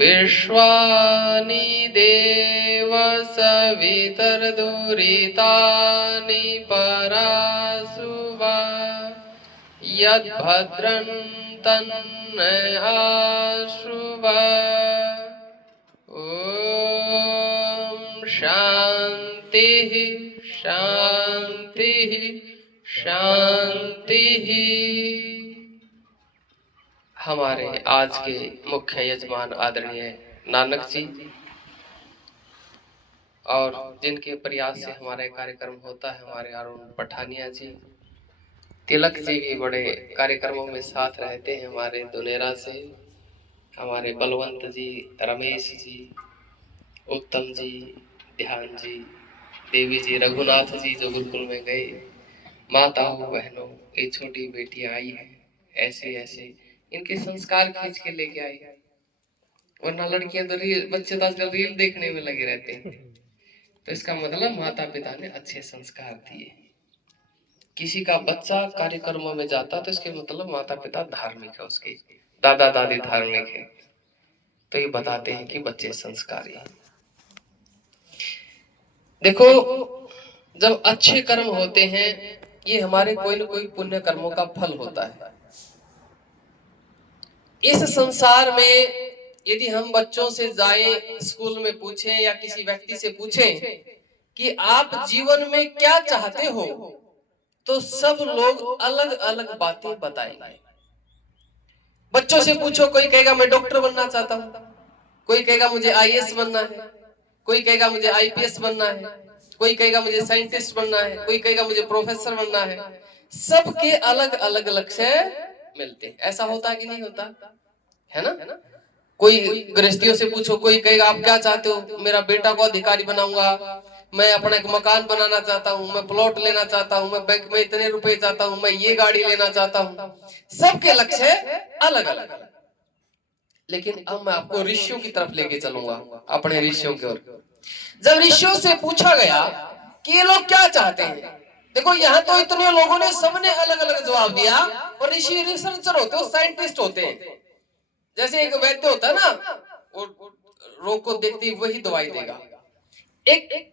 विश्वानि देव सवितर्दुरितानि परासुवा यद्भद्रं तन्नःशुवा। ॐ शान्तिः शान्तिः शान्तिः। हमारे आज के मुख्य यजमान आदरणीय नानक जी और जिनके प्रयास से हमारा कार्यक्रम होता है, हमारे अरुण पठानिया जी, तिलक जी भी बड़े कार्यक्रमों में साथ रहते हैं हमारे दुनेरा से, हमारे बलवंत जी, रमेश जी, उत्तम जी, ध्यान जी, देवी जी, रघुनाथ जी जो गुरुकुल में गए, माताओं बहनों, ये छोटी बेटियां आई है, ऐसे ऐसे इनके संस्कार खींच के लेके आई है। वरना लड़कियां तो रील, बच्चे तो आजकल रील देखने में लगे रहते हैं। तो इसका मतलब माता पिता ने अच्छे संस्कार दिए। किसी का बच्चा कार्यक्रमों में जाता तो इसके मतलब माता पिता धार्मिक है, उसके दादा दादी धार्मिक है, तो ये बताते हैं कि बच्चे संस्कारी हैं। देखो, जब अच्छे कर्म होते हैं ये हमारे कोई न कोई पुण्य कर्मों का फल होता है। इस संसार में यदि हम बच्चों से जाएं, स्कूल में पूछें या किसी व्यक्ति से पूछें कि आप जीवन में क्या चाहते हो, तो सब लोग अलग अलग बातें बताएंगे। बच्चों से पूछो, कोई कहेगा मैं डॉक्टर बनना चाहता हूं, कोई कहेगा मुझे आईएएस बनना है, कोई कहेगा मुझे आईपीएस बनना है, कोई कहेगा मुझे साइंटिस्ट बनना है, कोई कहेगा मुझे प्रोफेसर बनना है। सबके अलग अलग लक्ष्य मिलते हैं। ऐसा होता है कि नहीं होता है ना? कोई गृहस्थियों से पूछो, कोई कहेगा आप क्या चाहते हो, मेरा बेटा को अधिकारी बनाऊंगा, मैं अपना एक मकान बनाना चाहता हूँ, मैं प्लॉट लेना चाहता हूँ, मैं बैंक में इतने रुपए चाहता हूँ, मैं ये गाड़ी लेना चाहता हूँ। सबके लक्ष्य अलग अलग। लेकिन अब मैं आपको ऋषियों की तरफ लेके चलूंगा, अपने ऋषियों की ओर। जब ऋषियों से पूछा गया कि ये लोग क्या चाहते हैं, देखो यहाँ तो इतने लोगों ने सबने अलग अलग जवाब दिया। और ऋषि रिसर्चर होते हैं, साइंटिस्ट होते हैं। जैसे एक वैद्य होता है ना, वो रोग को देखते ही वही दवाई देगा। एक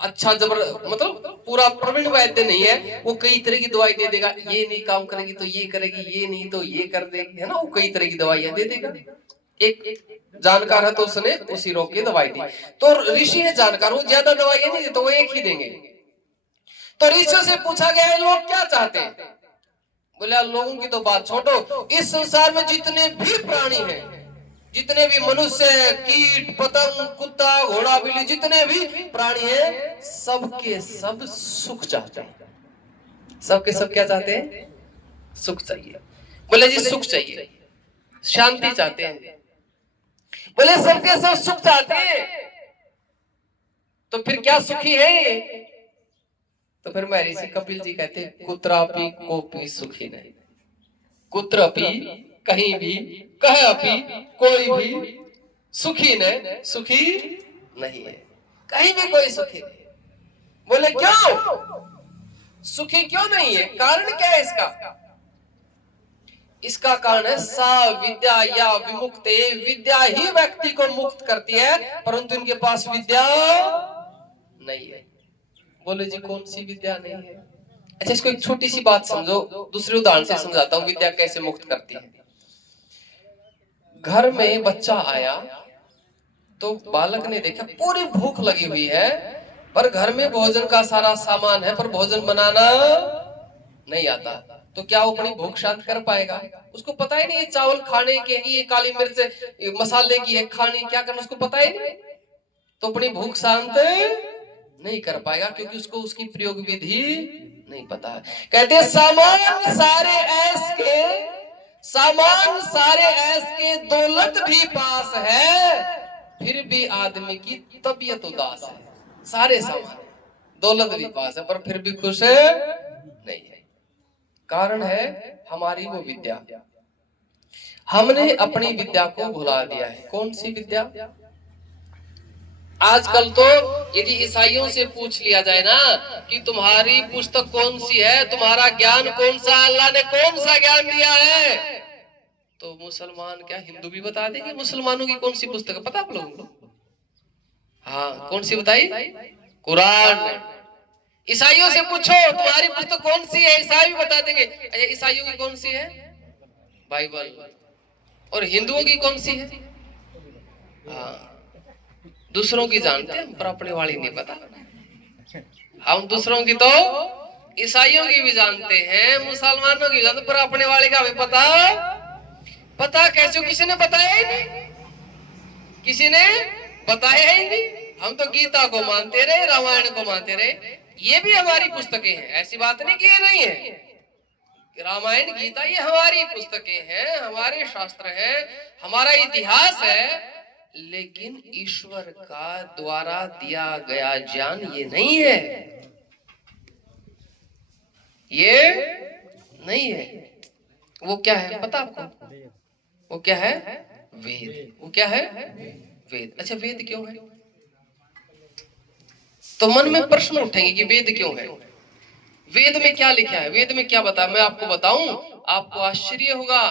अच्छा जबर मतलब पूरा प्रवीण वैद्य नहीं है, वो कई तरह की दवाई दे देगा। ये नहीं काम करेगी तो ये करेगी, ये नहीं तो ये कर देगी, है ना? वो कई तरह की दवाइयां दे देगा। एक जानकार है तो उसने उसी रोग की दवाई दी। तो ऋषि है जानकार, वो ज्यादा दवाइयां नहीं दे तो वो एक ही देंगे। तो ऋषियों से पूछा गया है लोग क्या चाहते हैं। बोले लोगों की तो बात छोड़ो, इस संसार में जितने भी प्राणी हैं, जितने भी मनुष्य, कीट पतंग, कुत्ता घोड़ा बिल्ली, जितने भी प्राणी हैं, सबके सब सुख चाहते हैं। सबके सब क्या चाहते हैं? सुख चाहिए। बोले जी सुख चाहिए, शांति चाहते हैं। बोले सबके सब सुख चाहते हैं, तो फिर क्या सुखी है ये? तो फिर महर्षि कपिल जी कहते हैं कुत्रापि कोपि सुखी नहीं। कुत्रापि कहीं भी, कहीं अपि कोई भी सुखी नहीं, सुखी नहीं है। कहीं भी कोई सुखी नहीं। बोले क्यों सुखी क्यों नहीं है? कारण क्या है इसका? इसका कारण है सा विद्या या विमुक्ते। विद्या ही व्यक्ति को मुक्त करती है, परंतु इनके पास विद्या नहीं है। बोले जी कौन सी विद्या नहीं है? अच्छा, इसको एक छोटी सी बात समझो, दूसरे उदाहरण से समझाता हूँ विद्या कैसे मुक्त करती है। घर में बच्चा आया तो बालक ने देखा पूरी भूख लगी हुई है, पर घर में भोजन का सारा सामान है, पर भोजन बनाना नहीं आता। तो क्या वो अपनी भूख शांत कर पाएगा? उसको पता ही नहीं चावल खाने के, ये काली मिर्च मसाले की है खानी, क्या करना उसको पता ही नहीं। तो अपनी भूख शांत नहीं कर पाएगा, क्योंकि उसको उसकी प्रयोग विधि नहीं पता है। कहते सामान सारे ऐस के दौलत भी पास है, फिर भी आदमी की तबीयत उदास है। सारे सामान दौलत भी पास है, पर फिर भी खुश नहीं है। कारण है हमारी वो विद्या। हमने अपनी विद्या को भुला दिया है। कौन सी विद्या? आजकल तो यदि ईसाइयों से पूछ लिया जाए ना कि तुम्हारी पुस्तक कौन सी है, तुम्हारा ज्ञान कौन सा, अल्लाह ने कौन सा ज्ञान दिया है, तो मुसलमान क्या हिंदू भी बता देंगे मुसलमानों की कौन सी पुस्तक है, पता आप लोगों को? हाँ, कौन सी बताई? कुरान। ईसाइयों से पूछो तुम्हारी पुस्तक कौन सी है, ईसाई भी बता देंगे। अच्छा, ईसाइयों की कौन सी है? बाइबल। और हिंदुओं की कौन सी है? हाँ, दूसरों की जानते हैं पर अपने वाली नहीं पता। हम दूसरों की तो ईसाइयों की भी जानते हैं, मुसलमानों की भी जानते, पर अपने वाले का भी पता। पता कैसे? किसी ने बताया ही नहीं, किसी ने बताया ही नहीं। हम तो गीता को मानते रहे, रामायण को मानते रहे। ये भी हमारी पुस्तकें हैं, ऐसी बात नहीं कि ये नहीं है। रामायण गीता ये हमारी पुस्तकें हैं, हमारे शास्त्र हैं, हमारा इतिहास है। लेकिन ईश्वर का द्वारा दिया गया ज्ञान ये नहीं है, ये नहीं है। वो क्या है पता आपको? वो क्या है? वेद। वो क्या है? वेद। अच्छा, वेद क्यों है? तो मन में प्रश्न उठेंगे कि वेद क्यों है, वेद में क्या लिखा है, वेद में क्या बताया। मैं आपको बताऊं, आपको आश्चर्य होगा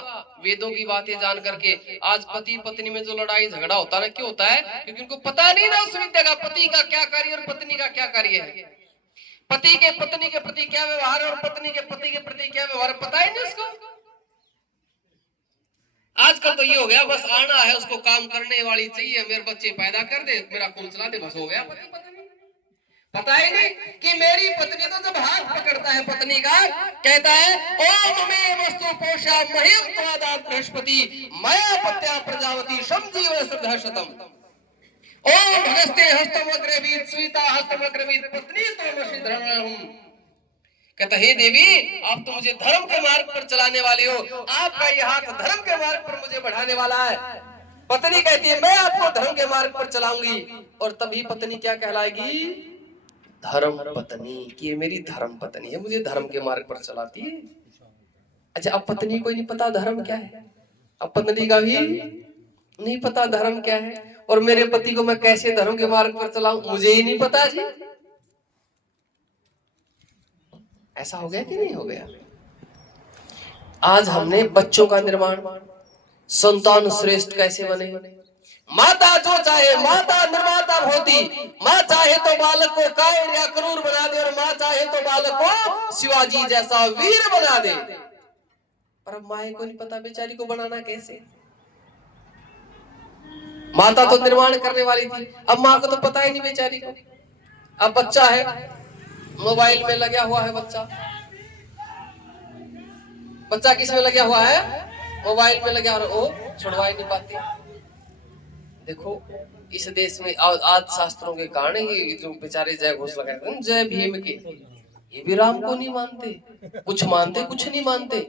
वेदों की बातें जान करके। आज पति पत्नी में जो लड़ाई झगड़ा होता है, क्यों होता है? क्योंकि उनको पता नहीं ना उस विद्या का, पति का क्या कार्य और पत्नी का क्या कार्य है, पति के पत्नी के प्रति क्या व्यवहार और पत्नी के पति के प्रति क्या व्यवहार, पता ही नहीं उसको। आजकल तो ये हो गया, बस आना है उसको, काम करने वाली चाहिए, मेरे बच्चे पैदा कर दे, मेरा खून चला दे, बस हो गया पति पत्नी। पता ही नहीं कि मेरी पत्नी तो जब हाथ पकड़ता है पत्नी का, कहता है ओम मे वस्तु पोषा महिम त्वादात बृहस्पति मया पत्या प्रजावती समजीव श्रद्धशतम ओम भगस्ते हस्तमग्रवीत स्वीता हस्तमग्रवीत पत्नी तोमसि धर्महम। कहता हे देवी, आप तो मुझे धर्म के मार्ग पर चलाने वाली हो, आपका ये हाथ धर्म के मार्ग पर मुझे बढ़ाने वाला है। पत्नी कहती है मैं आपको धर्म के मार्ग पर चलाऊंगी, और तभी पत्नी क्या कहलाएगी? धर्म पत्नी, कि ये मेरी धर्म पत्नी है, मुझे धर्म के मार्ग पर चलाती है। अच्छा, अब पत्नी को नहीं पता धर्म क्या है, अब पत्नी का भी नहीं पता धर्म क्या है, और मेरे पति को मैं कैसे धर्म के मार्ग पर चलाऊं, मुझे ही नहीं पता जी। ऐसा हो गया कि नहीं हो गया? आज हमने बच्चों का निर्माण, संतान श्रेष्ठ कैसे बने, माता जो चाहे माता निर्माता होती, माँ चाहे तो बालक को कायर या क्रूर बना दे, और माँ चाहे तो बालक को शिवाजी जैसा वीर बना दे। पर अब माँ को नहीं पता बेचारी को बनाना कैसे। माता तो निर्माण करने वाली थी, अब माँ को तो पता ही नहीं बेचारी को। अब बच्चा है, मोबाइल में लगा हुआ है बच्चा, बच्चा किस में लगा हुआ है? मोबाइल में लगा, और वो छुड़वा ही नहीं पाती। देखो इस देश में आज शास्त्रों के कारण ये जो बेचारे जय घोष लगाए हैं, जय भीम के, ये भी राम को नहीं मानते, कुछ मानते कुछ नहीं मानते।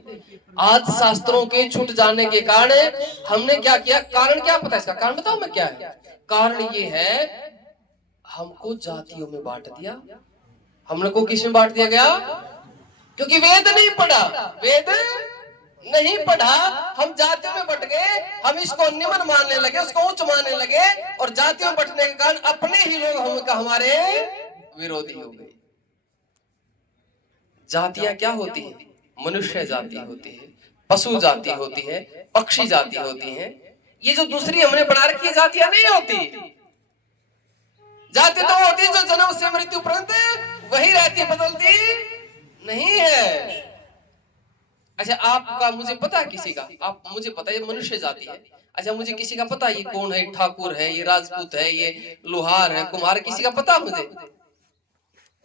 आज शास्त्रों के छूट जाने के कारण हमने क्या किया? कारण क्या पता है इसका? कारण बताओ मैं क्या है? कारण ये है, हमको जातियों में बांट दिया। हमने को किस में बांट दिया गया? क्योंकि वेद नहीं पढ़ा, वेद नहीं पढ़ा, हम जातियों में बट गए, हम इसको निम्न मानने लगे, उसको उच्च मानने लगे, और जातियों में बटने के कारण अपने ही लोग हमारे विरोधी हो गए। जातियां क्या होती है? मनुष्य जाति होती है, पशु जाति होती है, पक्षी जाति होती है। ये जो दूसरी हमने बना रखी जातियां नहीं होती। जाति तो होती है जो जन्म से मृत्यु पर्यंत वही रहती, बदलती नहीं है। अच्छा, आपका मुझे पता है किसी का, आप मुझे पता है ये मनुष्य जाति है। अच्छा, मुझे किसी का पता ये कौन है, ठाकुर है, ये राजपूत है, ये लोहार है, कुम्हार, किसी का पता मुझे?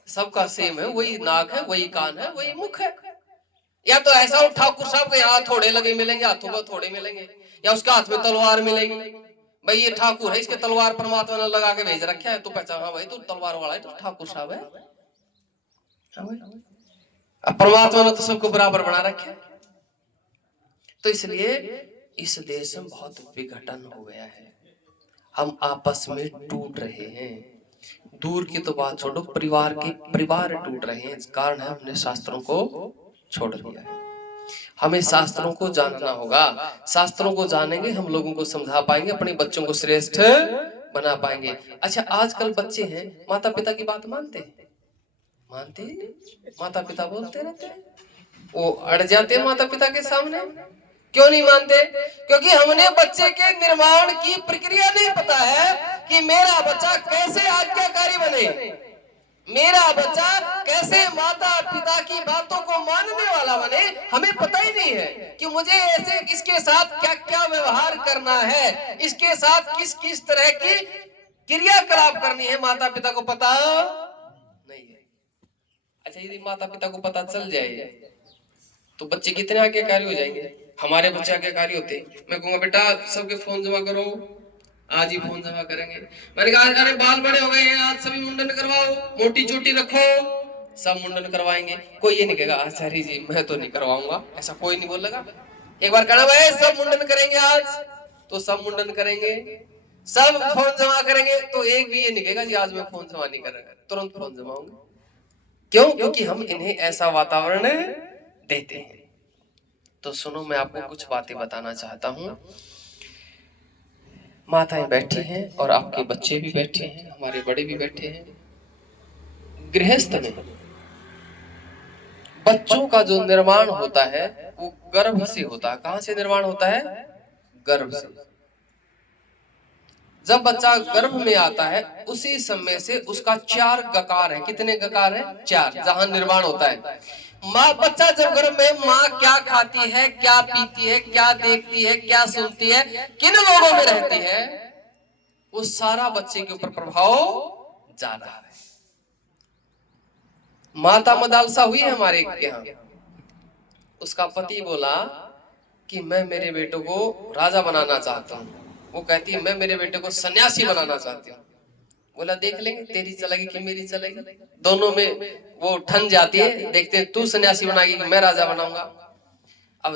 सबका सेम है, वही नाक है, वही कान है, वही मुख है। या तो ऐसा हो ठाकुर साहब के हाथ थोड़े लगे मिलेंगे, हाथों को थोड़े मिलेंगे, या उसके हाथ में तलवार मिलेगी। भाई ये ठाकुर है, इसके तलवार परमात्मा ने लगा के भेज रखा है, तो पहचान, हाँ भाई तू तलवार वाला है, तो ठाकुर साहब है। अब परमात्मा ने तो सबको बराबर बना रखा है। तो इसलिए इस देश में बहुत विघटन हो गया है, हम आपस में टूट रहे हैं। दूर की तो बात छोड़ो, परिवार टूट रहे हैं। कारण है हमने शास्त्रों को छोड़ दिया है। हमें शास्त्रों को जानना होगा, शास्त्रों को जानेंगे हम लोगों को समझा पाएंगे, अपने बच्चों को श्रेष्ठ बना पाएंगे। अच्छा, आजकल बच्चे हैं माता पिता की बात मानते हैं? मानते ही, माता पिता बोलते रहते हैं, वो अड़ जाते हैं माता पिता के सामने। क्यों नहीं मानते? क्योंकि हमने बच्चे के निर्माण की प्रक्रिया नहीं पता है कि मेरा बच्चा कैसे आज्ञाकारी बने, मेरा बच्चा कैसे माता पिता की बातों को मानने वाला बने। हमें पता ही नहीं है कि मुझे ऐसे इसके साथ क्या क्या व्यवहार करना है, इसके साथ किस किस तरह की क्रियाकलाप करनी है, माता पिता को पता नहीं है। अच्छा, यदि माता पिता को पता चल जाए तो बच्चे कितने आज्ञाकारी हो जाएंगे। हमारे बच्चे आज्ञाकारी होते, मैं कहूंगा बेटा सबके फोन जमा करो, आज ही फोन जमा करेंगे। मैंने कहा अरे बाल बड़े हो गए हैं, आज सभी मुंडन करवाओ, मोटी चोटी रखो, सब मुंडन करवाएंगे। कोई ये नहीं कहेगा आचार्य जी मैं तो नहीं करवाऊंगा, ऐसा कोई नहीं बोलेगा। एक बार कहना भाई सब मुंडन करेंगे आज, तो सब मुंडन करेंगे, सब फोन जमा करेंगे, तो एक भी ये नहीं कहेगा जी आज मैं फोन जमा नहीं करेंगे, तुरंत फोन जमा होंगे। क्यों? क्योंकि हम इन्हें ऐसा वातावरण देते हैं। तो सुनो, मैं आपको कुछ बातें बताना चाहता हूं। माताएं बैठी हैं और आपके बच्चे भी बैठे हैं, हमारे बड़े भी बैठे हैं। गृहस्थ में बच्चों का जो निर्माण होता है वो गर्भ से होता है। कहां से निर्माण होता है? गर्भ से। जब बच्चा गर्भ में आता है उसी समय से उसका 4 गकार है। कितने गकार है? 4, जहां निर्माण होता है। माँ, बच्चा जब गर्भ में, माँ क्या खाती है, क्या पीती है, क्या देखती है, क्या सुनती है, किन लोगों में रहती है, वो सारा बच्चे के ऊपर प्रभाव जा रहा है। माता मदालसा हुई है हमारे यहाँ, उसका पति बोला कि मैं मेरे बेटे को राजा बनाना चाहता हूँ। वो कहती है मैं मेरे बेटे को सन्यासी बनाना चाहती हूँ। बोला देख लेंगे तेरी चलेगी कि मेरी चलेगी, दोनों में वो ठन जाती है। देखते हैं तू सन्यासी बनाएगी कि मैं राजा बनाऊंगा। अब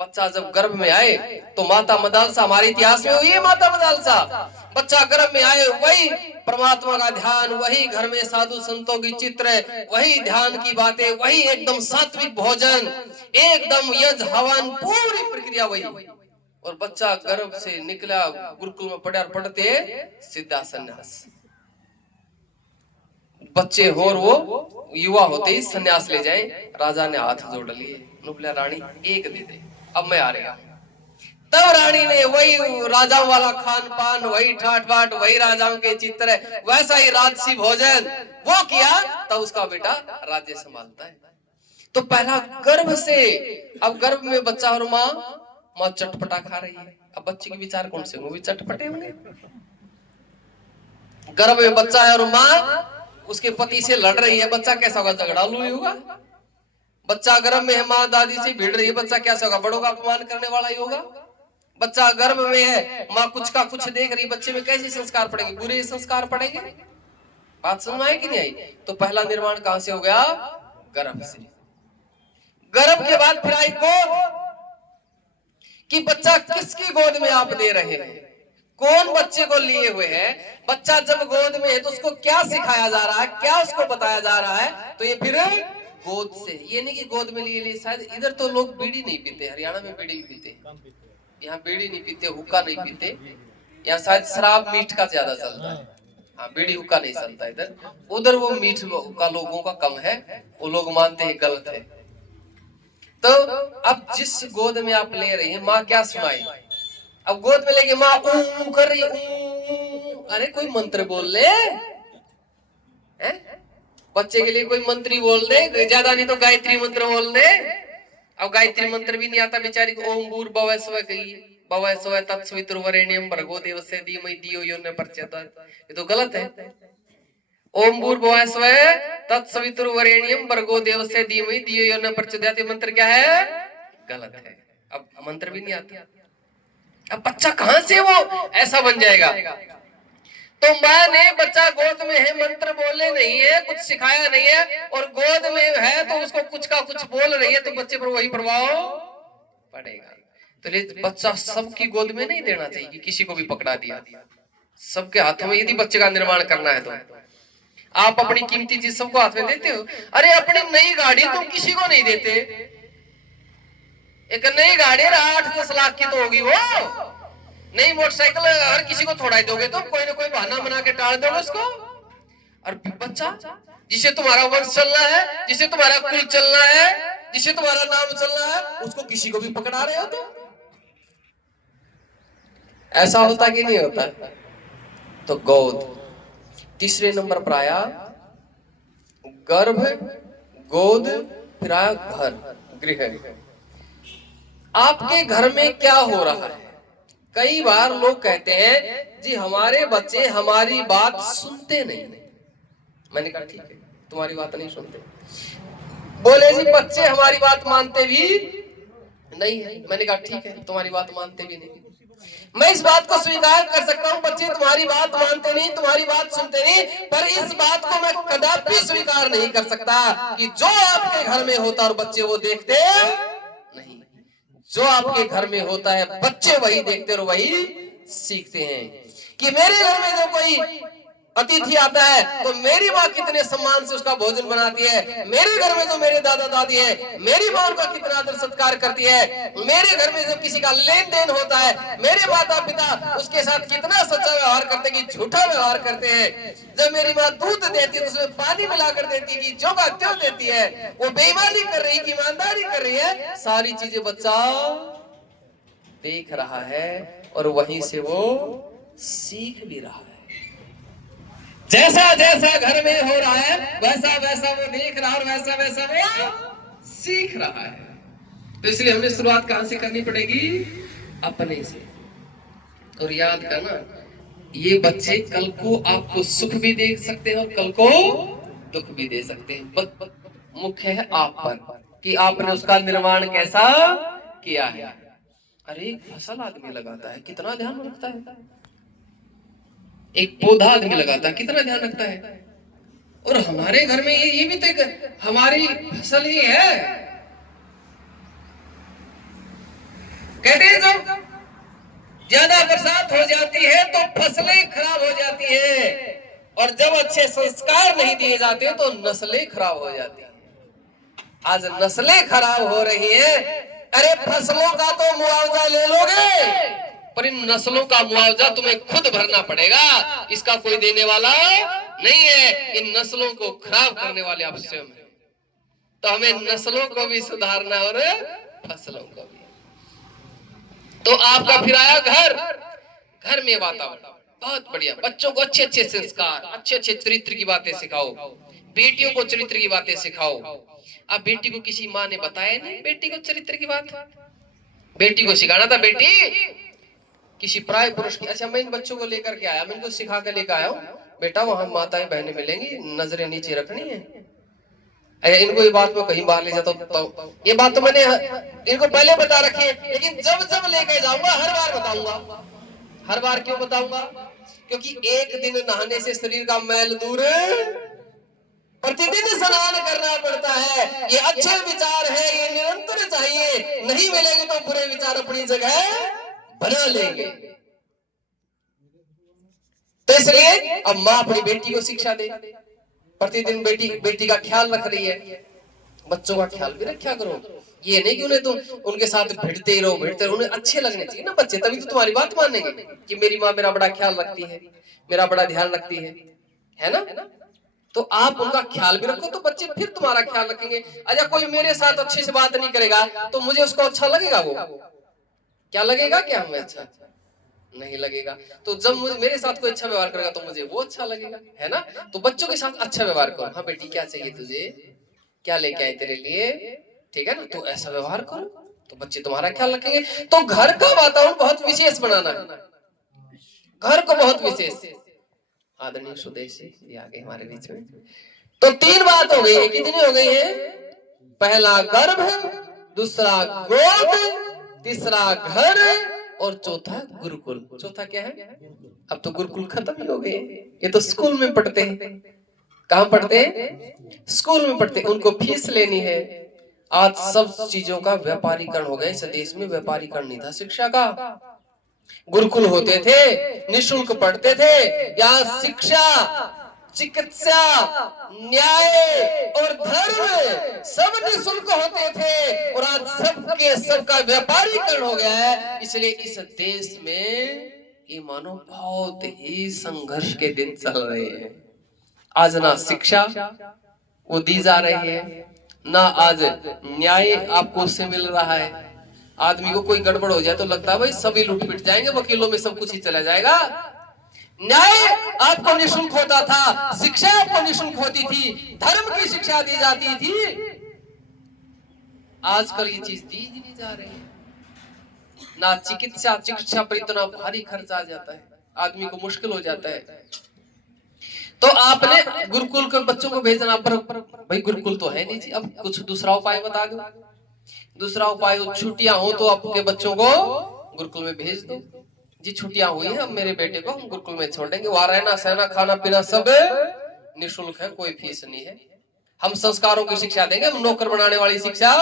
बच्चा जब गर्भ में आए तो माता मदालसा, हमारे इतिहास में हुई है माता मदालसा। बच्चा गर्भ में आए, वही परमात्मा का ध्यान, वही घर में साधु संतों की चित्र, वही ध्यान की बातें, वही एकदम सात्विक भोजन, एकदम यज्ञ हवन, पूरी प्रक्रिया वही। और बच्चा गर्भ से निकला, गुरुकुल में पढ़ा, पढ़ते सीधा सन्यास। बच्चे हो और वो युवा होते ही सन्यास ले जाए। राजा ने हाथ जोड़ लिए, बोला रानी एक दे दे, अब मैं आ रहा हूं। तब रानी ने वही राजाओं वाला खान पान, वही ठाट बाट, वही राजाओं के चित्र, वैसा ही राजसी भोजन वो किया, तब उसका बेटा राज्य संभालता है। तो पहला गर्भ से। अब गर्भ में बच्चा और माँ, माँ चटपटा खा रही है। अब बच्चे के विचार कौन से? वो भी चटपटे होंगे। गर्भ में बच्चा है और माँ उसके पति से लड़ रही है। बच्चा कैसा होगा? झगड़ालू ही होगा। बच्चा गर्भ में है, माँ दादी से भिड़ रही है, बच्चा कैसा होगा? बड़ों का अपमान करने वाला ही होगा। बच्चा गर्भ में है, माँ कुछ का कुछ देख रही, बच्चे में कैसे संस्कार पड़ेंगे? बुरे संस्कार पड़ेंगे। बात समझ में आई कि नहीं आई? तो पहला निर्माण कहां से हो गया? गर्भ से। गर्भ के बाद फिर आई गोद, कि बच्चा किसकी गोद में आप दे रहे हैं, कौन बच्चे को लिए हुए हैं। बच्चा जब गोद में है तो उसको क्या सिखाया जा रहा है, क्या उसको बताया जा रहा है? तो ये फिर गोद से। ये नहीं कि गोद में लिए। शायद इधर तो लोग बीड़ी नहीं पीते, हरियाणा में बीड़ी पीते, यहाँ बीड़ी नहीं पीते, हुक्का नहीं पीते। यहाँ शायद शराब मीठ का ज्यादा चलता है। हाँ, बीड़ी हुक्का नहीं चलता इधर। उधर वो मीठ का लोगों का कम है, वो लोग मानते हैं गलत है। तो अब जिस गोद में आप ले रही हैं, माँ क्या सुनाई? अब गोद में लेके माँ ऊ कर रही, अरे कोई मंत्र बोल ले, बच्चे के लिए कोई मंत्री बोल दे, ज्यादा नहीं तो गायत्री मंत्र बोल दे। अब गायत्री मंत्र भी नहीं आता बेचारी को। ओम भूर्भुवः स्वः कही, भवः स्वः तत्सवितुर्वरेण्यं भर्गो देवस्य धीमहि धियो यो न प्रचोदयात्। ये तो गलत है। ओम भूर्भुवः स्वः तत्सवितुर्वरेण्यं भर्गो देवस्य धीमहि धियो यो न प्रचोदयात्। ये मंत्र क्या है? गलत है। अब मंत्र भी नहीं आता। अब बच्चा कहां से वो ऐसा बन जाएगा? तो माँ ने, बच्चा गोद में है, मंत्र बोले नहीं है, कुछ सिखाया नहीं है, और गोद में है तो उसको कुछ का कुछ बोल रही है, तो बच्चे पर वही प्रभाव पड़ेगा। तो बच्चा सबकी गोद में नहीं देना चाहिए कि किसी को भी पकड़ा दिया। सबके हाथों में यदि बच्चे का निर्माण करना है तो आप अपनी कीमती चीज सबको हाथ में देते हो। अरे अपनी नई गाड़ी तुम किसी को नहीं देते। एक नई गाड़ी 8-10 लाख की तो होगी वो। नई मोटरसाइकिल हर किसी को थोड़ा ही दोगे, तो कोई ना कोई बहाना बना के टाल दोगे उसको। और बच्चा जिसे तुम्हारा वंश चलना है, जिसे तुम्हारा कुल चलना है, जिसे तुम्हारा नाम चल रहा है उसको किसी को भी पकड़ा रहे हो तो ऐसा होता कि नहीं होता? तो गोद। तीसरे नंबर पर आया गर्भ, गोद, फिर आया घर, गृह। आपके घर में क्या हो रहा है? कई बार लोग कहते हैं जी हमारे बच्चे हमारी बात सुनते नहीं। मैंने कहा ठीक है, तुम्हारी बात नहीं सुनते। बोले जी बच्चे हमारी बात मानते भी नहीं है। मैंने कहा ठीक है, तुम्हारी बात मानते भी नहीं। मैं इस बात को स्वीकार कर सकता हूँ बच्चे तुम्हारी बात मानते नहीं, तुम्हारी बात सुनते नहीं, पर इस बात को मैं कदापि स्वीकार नहीं कर सकता कि जो आपके घर में होता और बच्चे वो देखते नहीं। जो आपके घर में होता है बच्चे वही देखते और वही सीखते हैं। कि मेरे घर में जो कोई अतिथि आता है तो मेरी माँ कितने सम्मान से उसका भोजन बनाती है, मेरे घर में जो मेरे दादा दादी है मेरी माँ उनका कितना आदर सत्कार करती है, मेरे घर में जब किसी का लेन देन होता है मेरे माता पिता उसके साथ कितना सच्चा व्यवहार करते हैं कि झूठा व्यवहार करते हैं। जब मेरी माँ दूध देती है तो उसमें पानी मिलाकर देती है कि जो का त्यों देती है, वो बेईमानी कर रही है कि ईमानदारी कर रही है, सारी चीजें बच्चा देख रहा है और वहीं से वो सीख भी रहा है। जैसा जैसा घर में हो रहा है वैसा वैसा वो देख रहा है और वैसा वैसा वो सीख रहा है। तो इसलिए हमें शुरुआत कहां से करनी पड़ेगी? अपने से। और याद करना ये बच्चे कल को आपको सुख भी दे सकते हैं और कल को दुख भी दे सकते हैं। मुख्य है आप पर कि आपने उसका निर्माण कैसा किया है। अरे एक फसल आदमी लगाता है कितना ध्यान रखता है, एक पौधा आदमी लगाता है कितना ध्यान रखता है। और हमारे घर में ये भी तो एक हमारी फसल ही है। कहते हैं जब ज्यादा बरसात हो जाती है तो फसलें खराब हो जाती है और जब अच्छे संस्कार नहीं दिए जाते तो नस्लें खराब हो जाती है। आज नस्लें खराब हो रही है। अरे फसलों का तो मुआवजा ले लोगे पर इन नस्लों का मुआवजा तुम्हें खुद भरना पड़ेगा, इसका कोई देने वाला नहीं है। इन नस्लों को खराब करने वाले आप स्वयं हैं। तो हमें नस्लों को भी सुधारना और फसलों को भी। तो आपका फिर आया घर। घर में वातावरण बहुत बढ़िया, बच्चों को अच्छे अच्छे संस्कार, अच्छे अच्छे चरित्र की बातें सिखाओ, बेटियों को चरित्र की बातें सिखाओ। अब बेटी को किसी माँ ने बताया नहीं बेटी को चरित्र की बात, बेटी को सिखाना था बेटी किसी प्राय पुरुष की। अच्छा मैं इन बच्चों को लेकर के आया, मैं इनको सिखा कर लेकर आया हूँ, बेटा वहां माताएं बहनें मिलेंगी, नजरें नीचे रखनी है। अरे इनको ये बात में कहीं बाहर ले जाता तो ये बात तो मैंने इनको पहले बता रखी है, लेकिन जब जब लेके जाऊंगा हर बार बताऊंगा। हर बार क्यों बताऊंगा? क्योंकि एक दिन नहाने से शरीर का मैल दूर, प्रतिदिन स्नान करना पड़ता है। ये अच्छे विचार है, ये निरंतर चाहिए, नहीं मिलेंगे तो बुरे विचार अपनी जगह बना लेंगे। तो इसलिए अब माँ अपनी बेटी को शिक्षा दे, प्रतिदिन बेटी का ख्याल रख रही है, बच्चों का ख्याल भी रखा करो। ये नहीं कि उन्हें तुम उनके साथ भिड़ते रहो, उन्हें अच्छे लगने चाहिए ना बच्चे, तभी तो तुम्हारी बात मानेंगे कि मेरी माँ मेरा बड़ा ख्याल रखती है, मेरा बड़ा ध्यान रखती है ना। तो आप उनका ख्याल भी रखो तो बच्चे फिर तुम्हारा ख्याल रखेंगे। अच्छा कोई मेरे साथ अच्छे से बात नहीं करेगा तो मुझे उसको अच्छा लगेगा? वो क्या लगेगा? क्या हमें अच्छा नहीं लगेगा। तो जब मेरे साथ कोई अच्छा व्यवहार करेगा तो मुझे वो अच्छा लगेगा, है ना। तो बच्चों के साथ अच्छा व्यवहार करो। हाँ बेटी क्या चाहिए तुझे, क्या लेके आए तेरे लिए, ठीक है ना। तो ऐसा व्यवहार करो तो बच्चे तुम्हारा ख्याल रखेंगे। तो घर का वातावरण बहुत विशेष बनाना है, घर को बहुत विशेष। आदरणीय सुदेशी जी आ गए हमारे बीच में। तो 3 बात हो गई है, कितनी हो गई है? पहला गर्भ, दूसरा गोद, तीसरा घर और चौथा गुरुकुल। चौथा क्या है? अब तो गुरुकुल खत्म ही हो गए, ये तो स्कूल में पढ़ते हैं। कहां पढ़ते हैं? स्कूल में पढ़ते हैं। उनको फीस लेनी है। आज सब चीजों का व्यापारीकरण हो गया। इस देश में व्यापारीकरण नहीं था शिक्षा का। गुरुकुल होते थे, निःशुल्क पढ़ते थे। यहाँ शिक्षा, चिकित्सा, न्याय और धर्म सब निःशुल्क होते थे और आज सबके सबका व्यापारीकरण हो गया है। इसलिए इस देश में ये मानो बहुत ही संघर्ष के दिन चल रहे हैं। आज ना शिक्षा वो दी जा रही है, ना आज न्याय आपको उससे मिल रहा है। आदमी को कोई गड़बड़ हो जाए तो लगता है भाई सभी लूट पिट जाएंगे, वकीलों में सब कुछ ही चला जाएगा। न्याय आपको निःशुल्क होता था, शिक्षा आपको निःशुल्क होती थी, धर्म की शिक्षा दी जाती थी। आजकल ये चीज दी ही नहीं जा रही। ना चिकित्सा पर इतना भारी खर्च आ जाता है, आदमी को मुश्किल हो जाता है। तो आपने गुरुकुल के बच्चों को भेजना, पर भाई गुरुकुल तो है नहीं जी, अब कुछ दूसरा उपाय बता दो। दूसरा उपाय, छुट्टियां हो तो आपके बच्चों को गुरुकुल में भेज दो। जी छुट्टियां हुई है, अब मेरे बेटे को हम गुरुकुल में छोड़ देंगे, वहां रहना सहना खाना पीना सब निःशुल्क है, कोई फीस नहीं है। हम संस्कारों की शिक्षा देंगे, हम नौकर बनाने वाली शिक्षा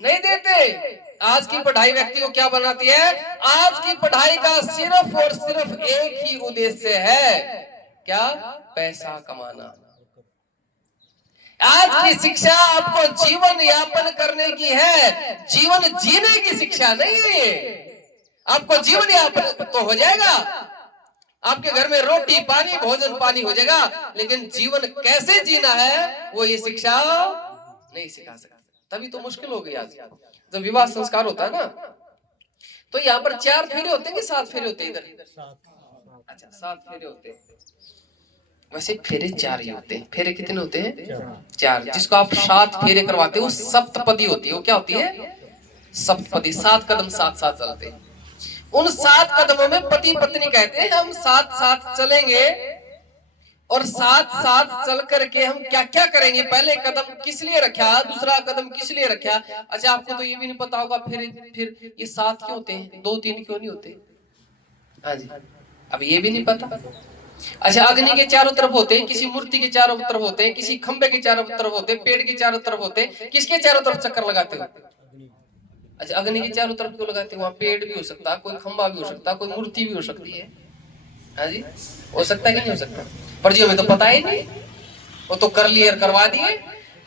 नहीं देते। आज की पढ़ाई व्यक्ति को क्या बनाती है? आज की पढ़ाई का सिर्फ और सिर्फ एक ही उद्देश्य है, क्या? पैसा कमाना। आज की शिक्षा आपको जीवन यापन करने की है, जीवन जीने की शिक्षा नहीं है। आपको जीवन यापन तो हो जाएगा, आपके घर में रोटी पानी भोजन पानी हो जाएगा, लेकिन जीवन कैसे जीना है वो ये शिक्षा नहीं सिखा सकता। तभी तो मुश्किल हो गई आज। जब विवाह संस्कार होता है ना, तो यहाँ पर 4 फेरे होते हैं कि 7 फेरे होते हैं? इधर अच्छा 7 फेरे होते हैं। वैसे फेरे 4 ही होते हैं। फेरे कितने होते हैं? 4। जिसको आप 7 फेरे करवाते हो सप्तपदी होती है। वो क्या होती है? सप्तपदी। 7 कदम साथ साथ चलते हैं। उन 7 कदमों में पति पत्नी कहते हैं हम साथ साथ चलेंगे, और साथ साथ चल करके हम क्या क्या करेंगे। पहले कदम किस लिए रखा, दूसरा कदम किस लिए रखा। अच्छा आपको तो ये भी नहीं पता होगा फिर ये 7 क्यों होते हैं, 2 3 क्यों नहीं होते? हाँ जी, अब ये भी नहीं पता। अच्छा अग्नि के चारों तरफ होते हैं, किसी मूर्ति के चारों तरफ होते हैं, किसी खंबे के चारों तरफ होते हैं, पेड़ के चारों तरफ होते हैं, किसके चारों तरफ चक्कर लगाते हो? अच्छा अग्नि के चारों तरफ क्यों लगाते हो? वहाँ पेड़ भी हो सकता है, कोई खंबा भी हो सकता है, कोई मूर्ति भी हो सकती है। हाँ जी हो सकता है कि नहीं हो सकता? पर जी हमें तो पता ही नहीं, वो तो कर लिए करवा दिए।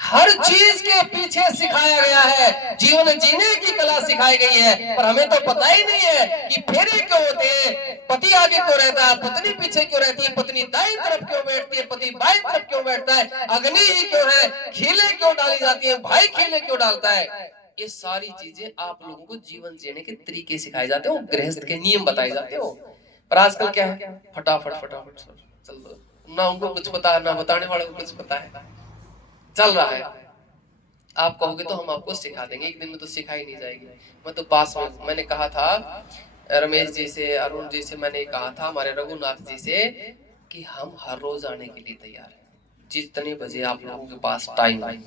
हर चीज के पीछे सिखाया गया है, जीवन जीने की कला सिखाई गई है, पर हमें तो पता ही नहीं है कि फेरे क्यों होते हैं, पति आगे क्यों रहता है, पत्नी पीछे क्यों रहती है, पत्नी दाईं तरफ क्यों बैठती है, पति बाईं तरफ क्यों बैठता है, अग्नि ही क्यों है, खीले क्यों डाली जाती है, भाई खीले क्यों डालता है। ये सारी चीजें आप लोगों को जीवन जीने के तरीके सिखाए जाते हो, गृहस्थ के नियम बताए जाते हो। पर आजकल क्या है, फटाफट फटाफट चल दो, ना उनको कुछ पता है ना बताने वाले को कुछ पता है, चल रहा है। आप कहोगे तो हम आपको सिखा देंगे, एक दिन में तो सिखाई नहीं जाएगी। मैं तो पास में मैंने कहा था रमेश जी से, अरुण जी से, मैंने कहा था हमारे रघुनाथ जी से कि हम हर रोज आने के लिए तैयार हैं, जितने बजे आप लोगों के पास टाइम है,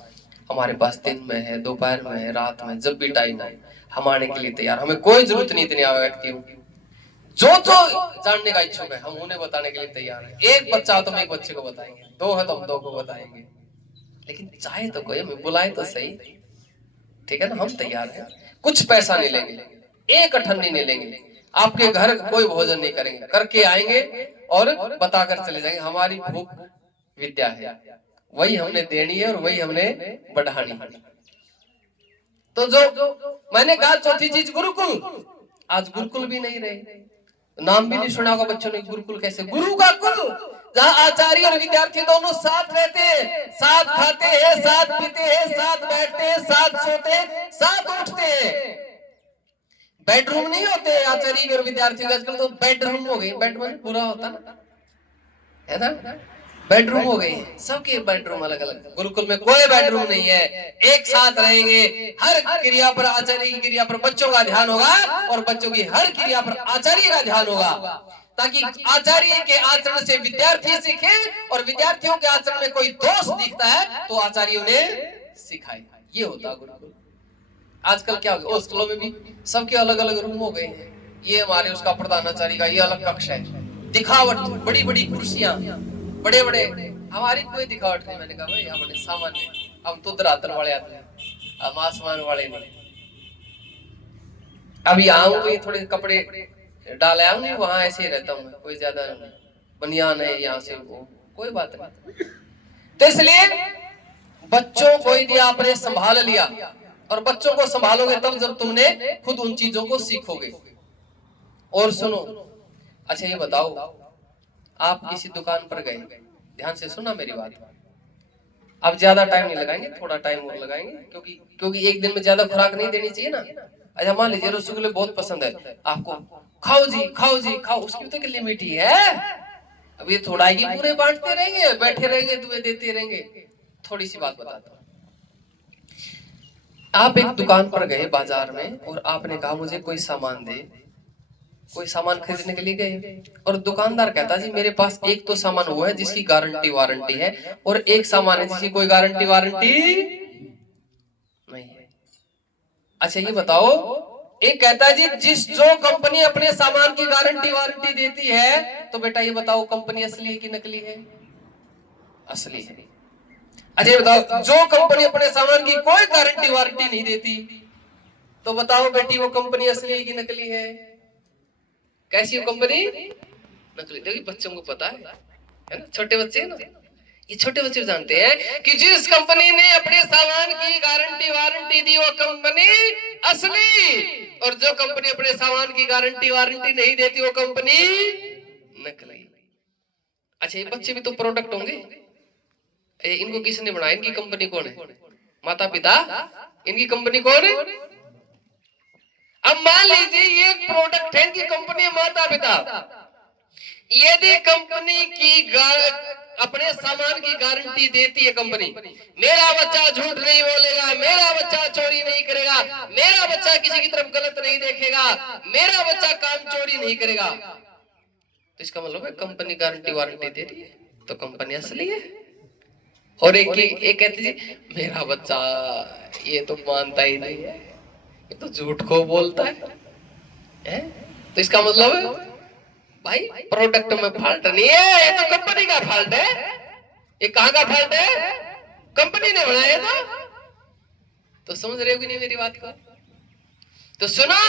हमारे पास दिन में है, दोपहर में है, रात में, जब भी टाइम है हम आने के लिए तैयार। हमें कोई जरूरत नहीं इतने व्यक्तियों की, जो जानने का इच्छुक है हम उन्हें बताने के लिए तैयार है। एक बच्चा हो तो हम एक बच्चे को बताएंगे, 2 है तो हम 2 को बताएंगे, लेकिन चाहे तो कोई हमें बुलाए तो सही, ठीक है ना? हम तैयार हैं। कुछ पैसा नहीं लेंगे, एक अठन्नी नहीं लेंगे, आपके घर कोई भोजन नहीं करेंगे, करके आएंगे और बताकर चले जाएंगे। हमारी भूख विद्या है, वही हमने देनी है और वही हमने बढ़ानी है। तो जो मैंने कहा चौथी चीज गुरुकुल, आज गुरुकुल भी नहीं रहे, नाम भी नहीं सुना होगा बच्चों ने। गुरुकुल कैसे? गुरु का कुल, जहाँ आचार्य और विद्यार्थी दोनों साथ रहते हैं, साथ खाते हैं, साथ पीते हैं, साथ बैठते हैं, साथ सोते हैं, साथ उठते हैं। बेडरूम नहीं होते आचार्य और विद्यार्थी के, आजकल तो बेडरूम हो गए। बेड में पूरा होता है ना, बेडरूम हो गए, सबके बेडरूम अलग अलग। गुरुकुल में कोई बेडरूम नहीं है, एक साथ रहेंगे। हर क्रिया पर आचार्य की क्रिया पर बच्चों का ध्यान होगा, और बच्चों की हर क्रिया पर आचार्य का ध्यान होगा, ताकि आचार्य के आचरण से विद्यार्थी सीखे, और विद्यार्थियों के आचरण में कोई दोष दिखता है तो आचार्य उन्हें सिखाए। ये होता गुरुकुल। आजकल क्या हो गया, हॉस्टलों में भी सबके अलग अलग रूम हो गए हैं। ये हमारे उसका प्रधानाचार्य का ये अलग कक्ष है, दिखावट, बड़ी बड़ी कुर्सियां, बड़े बड़े, हमारी कोई दिखावट नहीं। मैंने कहा भाई हमारे सामान्य, हम तो धरातल वाले आते हैं, हम आसमान वाले नहीं। अभी आऊं तो ये थोड़े कपड़े डाल आऊं, नहीं वहां ऐसे ही रहता हूँ, कोई ज्यादा बनियान है यहाँ से वो, कोई बात नहीं। तो इसलिए बच्चों को यदि आपने संभाल लिया, और बच्चों को संभालोगे तब जब तुमने खुद उन चीजों को सीखोगे। और सुनो, अच्छा ये बताओ, आप किसी दुकान पर गए, ध्यान से सुना मेरी बात, अब ज्यादा टाइम नहीं लगाएंगे, थोड़ा टाइम और लगाएंगे, क्योंकि एक दिन में ज्यादा खुराक नहीं देनी चाहिए ना। अच्छा मान लीजिए रसगुल्ले बहुत पसंद है आपको, खाओ जी खाओ जी खाओ, उसकी भी तो एक लिमिट ही है। अब ये थोड़ा ही पूरे बांटते रहेंगे, बैठे रहेंगे, तुम्हें देते रहेंगे। थोड़ी सी बात बताता हूँ। आप एक दुकान पर गए बाजार में और आपने कहा मुझे कोई सामान दे, कोई सामान खरीदने के लिए गए और दुकानदार कहता जी मेरे पास एक तो सामान वो है जिसकी गारंटी वारंटी है और एक सामान है जिसकी कोई गारंटी वारंटी नहीं है। अच्छा ये बताओ, एक कहता है जी जो कंपनी अपने सामान की गारंटी वारंटी देती है, तो बेटा ये बताओ कंपनी असली है कि नकली है? असली है। अच्छा ये बताओ जो कंपनी अपने सामान की कोई गारंटी वारंटी नहीं देती, तो बताओ बेटी वो कंपनी असली है कि नकली है? कैसी हो कंपनी? नकली। देखिए बच्चों को पता है ना, छोटे बच्चे है ना, ये छोटे बच्चे जानते हैं कि जिस कंपनी ने अपने सामान की गारंटी वारंटी दी वो कंपनी असली, और जो कंपनी अपने सामान की गारंटी वारंटी नहीं देती वो कंपनी नकली। अच्छा ये बच्चे भी तो प्रोडक्ट होंगे, इनको किसने बनाया? इनकी कंपनी कौन है? माता पिता। इनकी कंपनी कौन है? अब मान लीजिए ये एक प्रोडक्ट है, इनकी कंपनी माता पिता। यदि कंपनी की अपने सामान की गारंटी देती है कंपनी, मेरा बच्चा झूठ नहीं बोलेगा, मेरा बच्चा चोरी नहीं करेगा, मेरा बच्चा किसी की तरफ गलत नहीं देखेगा, मेरा बच्चा काम चोरी नहीं करेगा, तो इसका मतलब है कंपनी गारंटी वारंटी दे रही है, तो कंपनी असली है। और एक कहती जी मेरा बच्चा ये तो मानता ही नहीं है, ये तो झूठ को बोलता है? तो इसका मतलब है भाई प्रोडक्ट में फॉल्ट नहीं है, ये तो कंपनी का फॉल्ट है। ये कहां का फॉल्ट है? कंपनी ने बनाया तो समझ रहे हो कि नहीं मेरी बात को? तो सुनो,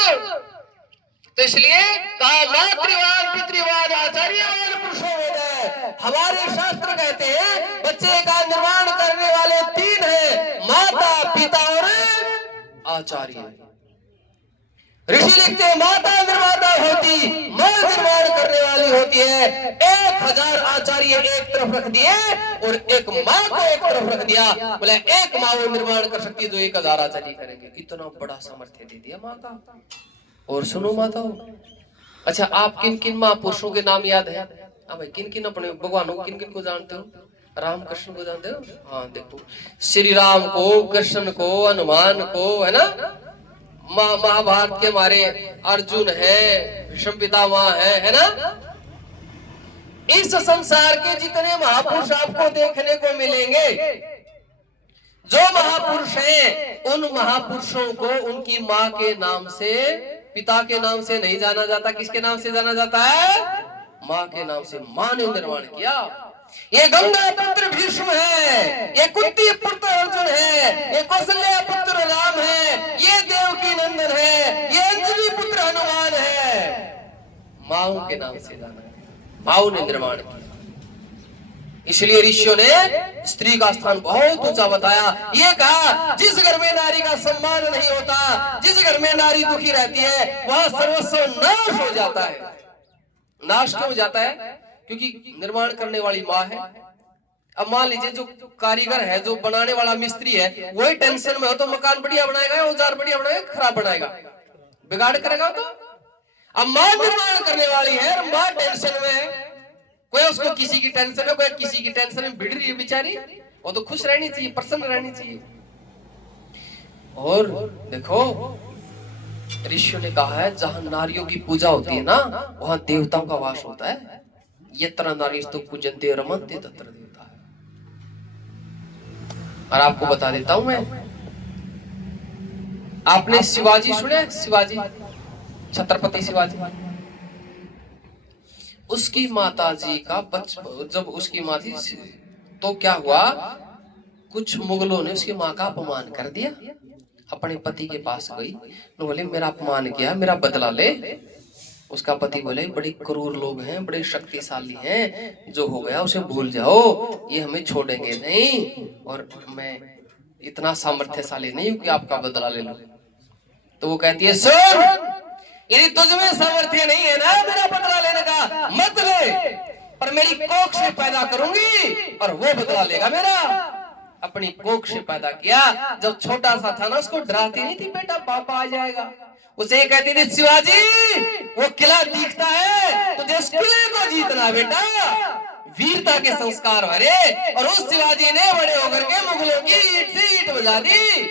तो इसलिए कहा मातृवाद पितृवाद आचार्यवाद पुरुषोवेद। हमारे शास्त्र कहते हैं बच्चे का निर्माण करने वाले तीन हैं, माता पिता और आचार्य। ऋषि लिखते हैं माता निर्माता होती, मां निर्माण करने वाली होती है। 1000 आचार्य एक तरफ रख दिए और एक माँ को एक तरफ रख दिया, बोले एक माँ वो निर्माण कर सकती है जो 1000 आचार्य करेंगे। इतना बड़ा सामर्थ्य दे दिया माँ का। और सुनो माताओं, अच्छा आप किन किन महापुरुषों के नाम याद है? हाँ भाई किन किन अपने भगवानों को किन किन को जानते हो? राम कृष्ण को जानते हो? हाँ देखो, श्री राम को, कृष्ण को, हनुमान को, है ना। महाभारत के हमारे अर्जुन है, भीष्म पितामह है ना। इस संसार के जितने महापुरुष आपको देखने को मिलेंगे, जो महापुरुष हैं उन महापुरुषों को उनकी माँ के नाम से, पिता के नाम से नहीं जाना जाता। किसके नाम से जाना जाता है? माँ के नाम से। माँ ने निर्माण किया। ये गंगा पुत्र भीष्म है, ये कुंती पुत्र अर्जुन है, ये कौशल्या पुत्र राम है, ये देवकी नंदन है, ये अंजलि पुत्र हनुमान है। माओ के नाम से जाना है, माओ ने निर्माण किया। इसलिए ऋषियों ने स्त्री का स्थान बहुत ऊंचा बताया। ये कहा जिस घर में नारी का सम्मान नहीं होता, जिस घर में नारी दुखी रहती है, वहां सर्वस्व नाश हो जाता है। नाश क्यों हो जाता है? क्योंकि निर्माण करने वाली माँ है। अब मान लीजिए जो कारीगर है, जो बनाने वाला मिस्त्री है, वही टेंशन में हो तो मकान बढ़िया बनाएगा, औजार बढ़िया बनाएगा, खराब बनाएगा, बिगाड़ करेगा। तो अब माँ निर्माण करने वाली है, माँ टेंशन में है, कोई उसको किसी की टेंशन है, कोई किसी की टेंशन में भिड़ रही है बेचारी, वो तो खुश रहनी चाहिए, प्रसन्न रहनी चाहिए। और देखो ऋषियों ने कहा है जहां नारियों की पूजा होती है ना, वहां देवताओं का वास होता है। यत्र नारीस्तु पूजन्ते रमन्ते तत्र देवता है। और आपको बता देता हूं मैं, आपने शिवाजी सुने? शिवाजी, छत्रपति शिवाजी, उसकी माता जी का बचपन, जब उसकी माँ थी तो क्या हुआ, कुछ मुगलों ने उसकी माँ का अपमान कर दिया। अपने पति के पास गई, बोले मेरा अपमान किया, मेरा बदला ले। उसका पति बोले बड़े क्रूर लोग हैं, बड़े शक्तिशाली हैं, जो हो गया उसे भूल जाओ, ये हमें छोड़ेंगे नहीं, और मैं इतना सामर्थ्यशाली नहीं हूं कि आपका बदला ले लूं। तो वो कहती है सुन, यदि तुझमें सामर्थ्य नहीं है ना मेरा बदला लेने का, मत ले, पर मेरी कोख से पैदा करूंगी और वो बदला लेगा मेरा। अपनी कोख से पैदा किया। जब छोटा सा था ना, उसको डराती नहीं थी बेटा पापा आ जाएगा। उसे कहती थी शिवाजी वो किला दिखता है, तुझे उस किले को जीतना बेटा। वीरता के संस्कार भरे, और उस शिवाजी ने बड़े होकर के मुगलों की ईंट से ईंट बजा दी,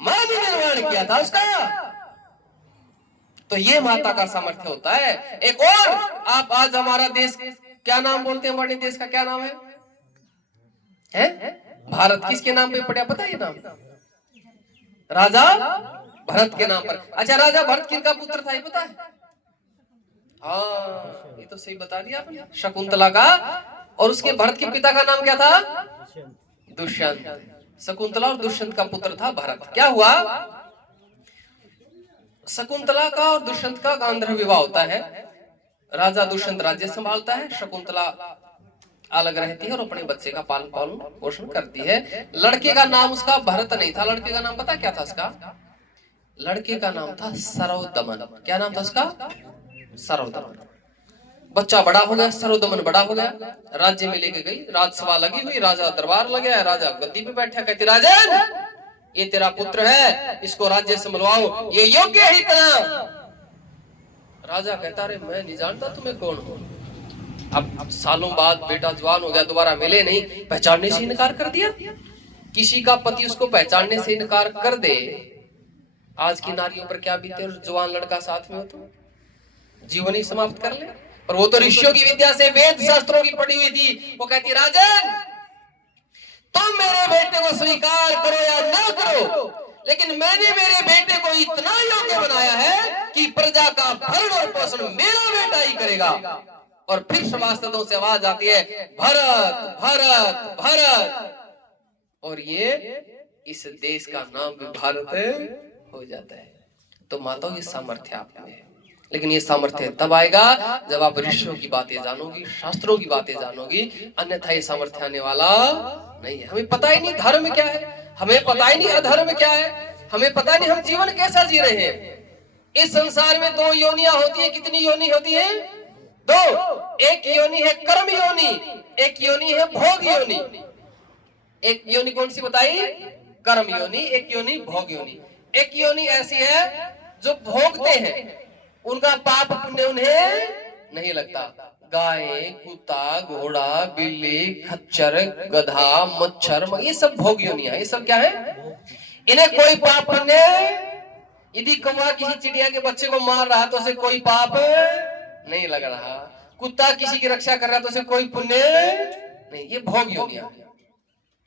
मंदिर निर्माण किया था उसका। तो ये माता का सामर्थ्य होता है। एक और, आप आज हमारा देश क्या नाम बोलते हैं? हमारे देश का क्या नाम है? भारत। किसके नाम पे पड़ा पता है ये नाम? राजा भरत के नाम पर। अच्छा, राजा भरत किनका पुत्र था ये पता है? हाँ, ये तो सही बता दिया आपने, शकुंतला का। और उसके भरत के पिता का नाम क्या था? दुष्यंत। शकुंतला और दुष्यंत का पुत्र था भरत। क्या हुआ? शकुंतला का और दुष्यंत का गांधर्व विवाह होता है। राजा दुष्यंत राज्य संभालता है, शकुंतला अलग रहती है और अपने बच्चे का पालन पोषण करती है। लड़के का नाम उसका भरत नहीं था, लड़के का नाम पता क्या था उसका? लड़के का नाम था सरवदमन। क्या नाम था उसका? सरवदमन। बच्चा बड़ा हो गया, सरवदमन बड़ा हो गया, राज्य में लेके गई, राजसभा लगी हुई, राजा दरबार लगा, राजा गद्दी पे बैठा, कहती राजन ये तेरा पुत्र है, इसको राज्य से मिलवाओ, ये योग्य है इतना। राजा कहता अरे मैं नहीं जानता तुम्हें कौन हो। अब सालों बाद बेटा जवान हो गया, दोबारा मिले नहीं, पहचानने से इनकार कर दिया। किसी का पति उसको पहचानने से इनकार कर दे, आज की नारियों पर क्या बीते। और जवान लड़का साथ में हो तो जीवन ही समाप्त कर ले। और वो तो ऋषियों की विद्या से, वेद शास्त्रों की पढ़ी हुई थी। वो कहती राजन तुम मेरे बेटे को स्वीकार करो या ना करो, लेकिन मैंने मेरे बेटे को इतना योग्य बनाया है कि प्रजा का भरण और पोषण मेरा बेटा ही करेगा। और फिर सभासदों से आवाज आती है भरत भरत भरत, और ये इस देश का नाम भी भारत हो जाता है। तो माताओं ये सामर्थ्य आप में है, लेकिन ये सामर्थ्य तब आएगा जब आप ऋषियों की बातें जानोगी, शास्त्रों की बातें जानोगी, अन्यथा ये सामर्थ्य आने वाला नहीं है। हमें पता ही नहीं धर्म क्या है, हमें पता ही नहीं अधर्म क्या है, हमें पता नहीं हम जीवन कैसा जी रहे हैं। इस संसार में दो योनियां होती है। कितनी योनि होती है? दो। एक योनि है कर्म योनि, एक योनि है भोग योनि। एक योनि कौन सी बताई? कर्म योनि। एक योनि भोग योनि। एक योनि ऐसी है जो भोगते हैं, उनका पाप पुण्य उन्हें नहीं लगता। गाय, कुत्ता, घोड़ा, बिल्ली, खच्चर, गधा, मच्छर, ये सब भोग योनियां। ये सब क्या है? इन्हें कोई पाप पुण्य, यदि कौवा किसी चिड़िया के बच्चे को मार रहा तो उसे कोई पाप नहीं लग रहा, कुत्ता किसी की रक्षा कर रहा तो उसे कोई पुण्य नहीं। ये भोग योनियां।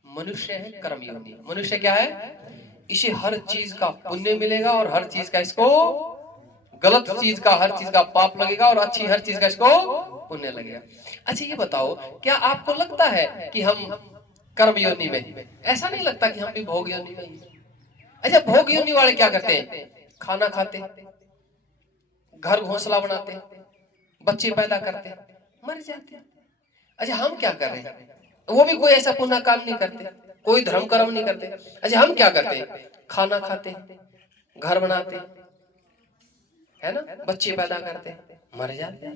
मनुष्य है कर्म योनि। मनुष्य क्या है? इसे हर चीज का पुण्य मिलेगा और हर चीज का इसको, गलत चीज का हर चीज का पाप लगेगा और अच्छी हर चीज का इसको पुण्य लगेगा। अच्छा ये बताओ, क्या आपको लगता है कि हम कर्म योनि में? ऐसा नहीं लगता कि हम भी भोग योनि में? अच्छा भोग योनि वाले क्या करते हैं? खाना खाते, घर घोंसला बनाते, बच्चे पैदा करते, मर जाते। अच्छा हम क्या कर रहे हैं? वो भी कोई ऐसा पुण्य काम नहीं करते, कोई धर्म कर्म नहीं करते। अच्छा हम क्या करते हैं? खाना खाते, घर बनाते, है ना, बच्चे पैदा करते, मर जाते।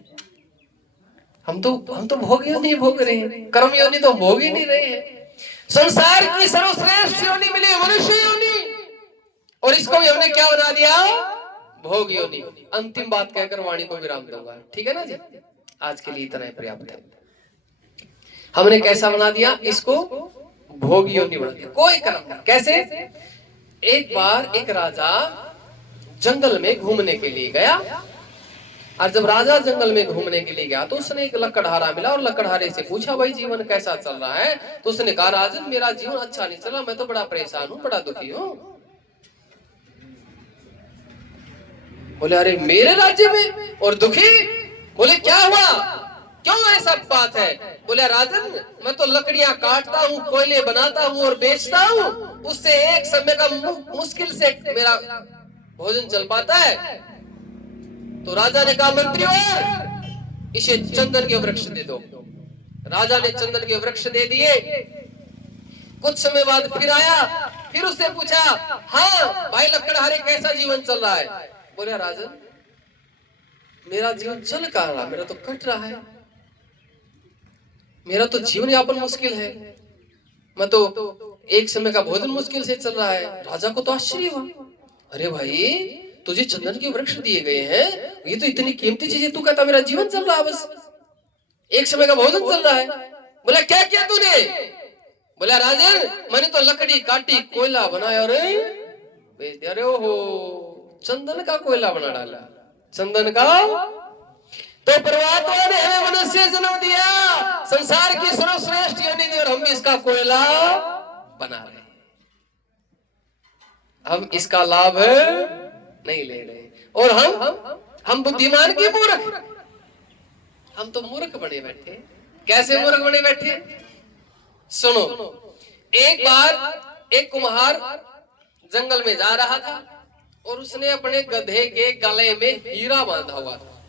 हम तो भोग योनि भोग रहे हैं, कर्म योनि तो भोग ही नहीं रहे हैं। संसार की सर्वश्रेष्ठ योनि मिली मनुष्य योनि, और इसको भी हमने क्या बना दिया? भोग योनि। अंतिम बात कहकर वाणी को विराम दूंगा, ठीक है ना जी? आज के लिए इतना ही पर्याप्त है। हमने कैसा बना दिया इसको? भोग योनि बना दिया, कोई कर्म नहीं। कैसे? एक बार एक राजा जंगल में घूमने के लिए गया, और जब राजा जंगल में घूमने के लिए गया तो उसने एक लकड़हारा मिला, और लकड़हारे से पूछा भाई जीवन कैसा चल रहा है? तो उसने कहा राजन मेरा जीवन अच्छा नहीं चला, मैं तो बड़ा परेशान हूँ, बड़ा दुखी हूँ। बोले अरे मेरे राज्य में और दुखी? बोले क्या हुआ, क्यों ऐसा बात है? बोले राजन मैं तो लकड़ियां काटता हूँ, कोयले बनाता हूँ और बेचता हूँ, उससे एक समय का मुश्किल से मेरा भोजन चल पाता है। तो राजा ने कहा मंत्रियों इसे चंदन के वृक्ष दे दो। राजा ने चंदन के वृक्ष दे दिए। कुछ समय बाद फिर आया, फिर उससे पूछा हाँ भाई लकड़हारे कैसा जीवन चल रहा है? बोले राजन मेरा जीवन चल कहाँ रहा, मेरा तो कट रहा है, मेरा तो जीवन यापन मुश्किल है, मैं तो एक समय का भोजन मुश्किल से चल रहा है। राजा को तो आश्चर्य हुआ, अरे भाई तुझे चंदन के वृक्ष दिए गए हैं, ये तो इतनी कीमती चीज है, तू कहता मेरा जीवन चल रहा है, बस एक समय का भोजन चल रहा है। बोला क्या किया तूने? बोला राजन मैंने तो लकड़ी काटी, कोयला बनाया, अरे बेच दिया। अरे ओहो, चंदन का कोयला बना डाला, चंदन का। तो परमात्मा ने हमें मनुष्य जन्म दिया, संसार की सर्वश्रेष्ठ योनि दी, और हम इसका कोयला बना रहे हैं। हम इसका लाभ नहीं ले रहे, और हम बुद्धिमान की मूर्ख, हम तो मूर्ख बने बैठे। कैसे मूर्ख बने बैठे? सुनो, एक बार एक कुम्हार जंगल में जा रहा था और उसने अपने गधे के गले में हीरा बांधा हुआ था,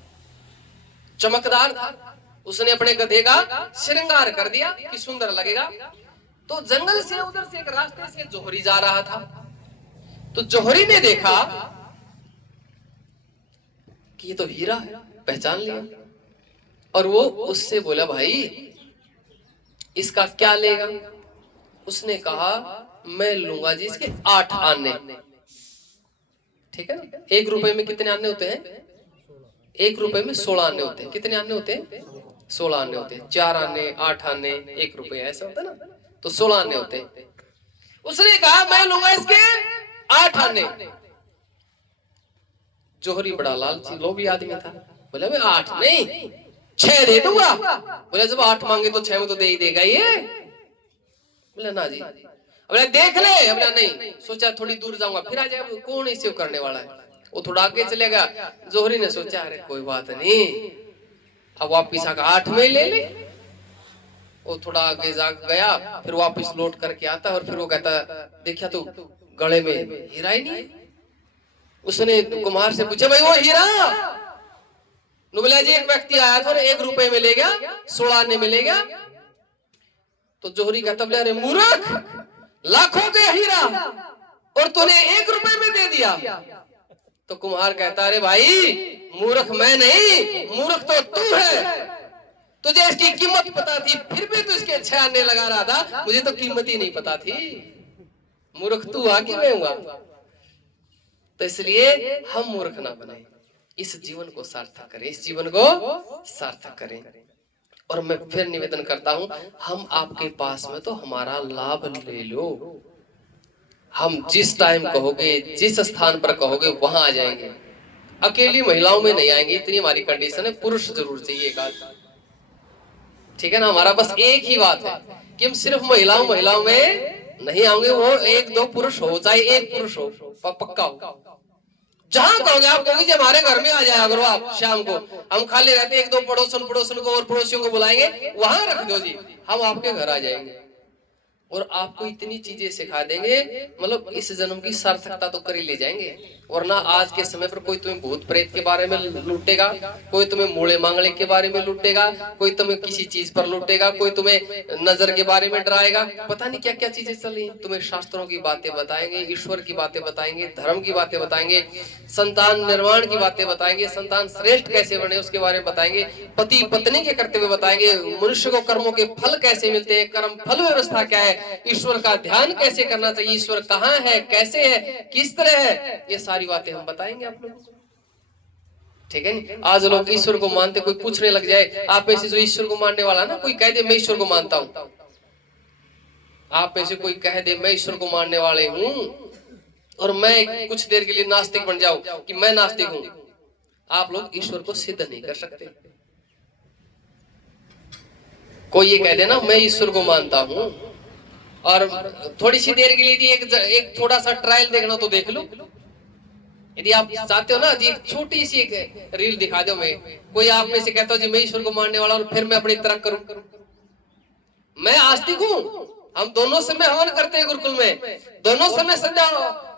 चमकदार था। उसने अपने गधे का श्रृंगार कर दिया कि सुंदर लगेगा। तो जंगल से उधर से एक रास्ते से जोहरी जा रहा था, तो जोहरी ने देखा कि ये तो हीरा है, पहचान लिया, और वो उससे बोला भाई इसका क्या लेगा? उसने कहा मैं लूंगा जी इसके 8 आने। ठीक है ना, 1 रुपए में कितने आने होते हैं? 1 रुपए में 16 आने होते हैं। कितने आने होते हैं? 16 आने होते हैं। 4 आने, 8 आने, 1 रुपए, ऐसा होता है ना, तो 16 आने होते हैं। उसने कहा मैं लूंगा इसके 8 आने। जोहरी बड़ा लालची लोभी आदमी था, बोला मैं 8 नहीं 6 दे दूंगा। बोला जब 8 मांगे तो 6 में तो दे ही देगा ये। बोला ना जी। बोला देख ले। बोला नहीं, सोचा थोड़ी दूर जाऊंगा फिर आ जाएगा, कौन इसे करने वाला है। वो थोड़ा आगे चलेगा। जोहरी ने सोचा अरे कोई बात नहीं, अब वापिस आकर 8 में ले ले। वो थोड़ा आगे जाग गया, फिर वापिस लौट करके आता, और फिर वो कहता देखा तो गले में हीरा ही नहीं। उसने कुम्हार से पूछा भाई वो हीरा? बोला जी एक व्यक्ति आया था और 1 रुपए में ले गया, 16 आने में ले गया। तो जोहरी कहता बोले अरे मूर्ख, लाखों का हीरा और तूने 1 रुपए में दे दिया। तो कुम्हार कहता अरे भाई मूर्ख मैं नहीं, मूर्ख तो तू है। तुझे इसकी कीमत पता थी फिर भी तू इसके 6 आने लगा रहा था, मुझे तो कीमत ही नहीं पता थी। मूर्ख तू आके मैं हुआ। तो इसलिए हम मूर्ख ना बने, इस जीवन को सार्थक करें, इस जीवन को सार्थक करें। और मैं फिर निवेदन करता हूं, हम आपके पास में तो हमारा लाभ ले लो। हम जिस टाइम कहोगे, जिस स्थान पर कहोगे वहां आ जाएंगे। अकेली महिलाओं में नहीं आएंगे, इतनी हमारी कंडीशन है। पुरुष जरूर चाहिए, ठीक है ना। हमारा बस एक ही बात है कि हम सिर्फ महिलाओं में नहीं आएंगे, वो 1-2 पुरुष हो, चाहे 1 पुरुष हो, पक्का हो। जहां कहोगे आप कहोगे हमारे घर में आ जाया करो आप शाम को, हम खाली रहते 1-2 पड़ोसन को और पड़ोसियों को बुलाएंगे, वहां रख दो जी, हम आपके घर आ जाएंगे और आपको इतनी चीजें सिखा देंगे, मतलब इस जन्म की सार्थकता तो कर ही ले जाएंगे। वरना आज के समय पर कोई तुम्हें भूत प्रेत के बारे में लूटेगा, कोई तुम्हें मूले मांगले के बारे में लूटेगा, कोई तुम्हें किसी चीज पर लूटेगा, कोई तुम्हें नजर के बारे में डराएगा, पता नहीं क्या क्या चीजें चल रही हैं। तुम्हें शास्त्रों की बातें बताएंगे, ईश्वर की बातें बताएंगे, धर्म की बातें बताएंगे, संतान निर्माण की बातें बताएंगे, संतान श्रेष्ठ कैसे बने उसके बारे में बताएंगे, पति पत्नी के कर्तव्य बताएंगे, मनुष्य को कर्मों के फल कैसे मिलते हैं, कर्म फल व्यवस्था क्या है, ईश्वर का ध्यान कैसे करना चाहिए, ईश्वर कहाँ है, कैसे है, किस तरह है, ये सारी बातें हम बताएंगे आप लोगों को। ठीक है नहीं? आज लोग ईश्वर को मानते, कोई पूछने लग जाए आप में से जो ईश्वर को मानने वाला ना, कोई कह दे मैं ईश्वर को मानता हूं, आप में से कोई कह दे मैं ईश्वर को मानने वाले हूं, और मैं कुछ देर के लिए नास्तिक बन जाऊं कि मैं नास्तिक हूं, आप लोग ईश्वर को सिद्ध नहीं कर सकते। कोई ये कह देना मैं ईश्वर को मानता हूं, और थोड़ी सी देर के लिए एक थोड़ा सा ट्रायल देखना तो देख लो। यदि आप चाहते हो ना जी, छोटी सी एक रील दिखा दो, मैं कोई आप में से कहता हो जी मैं ईश्वर को मानने वाला और फिर मैं अपनी तरफ करूं, मैं आस्तिक हूं, हम दोनों समय हवन करते हैं गुरुकुल में, दोनों समय संध्या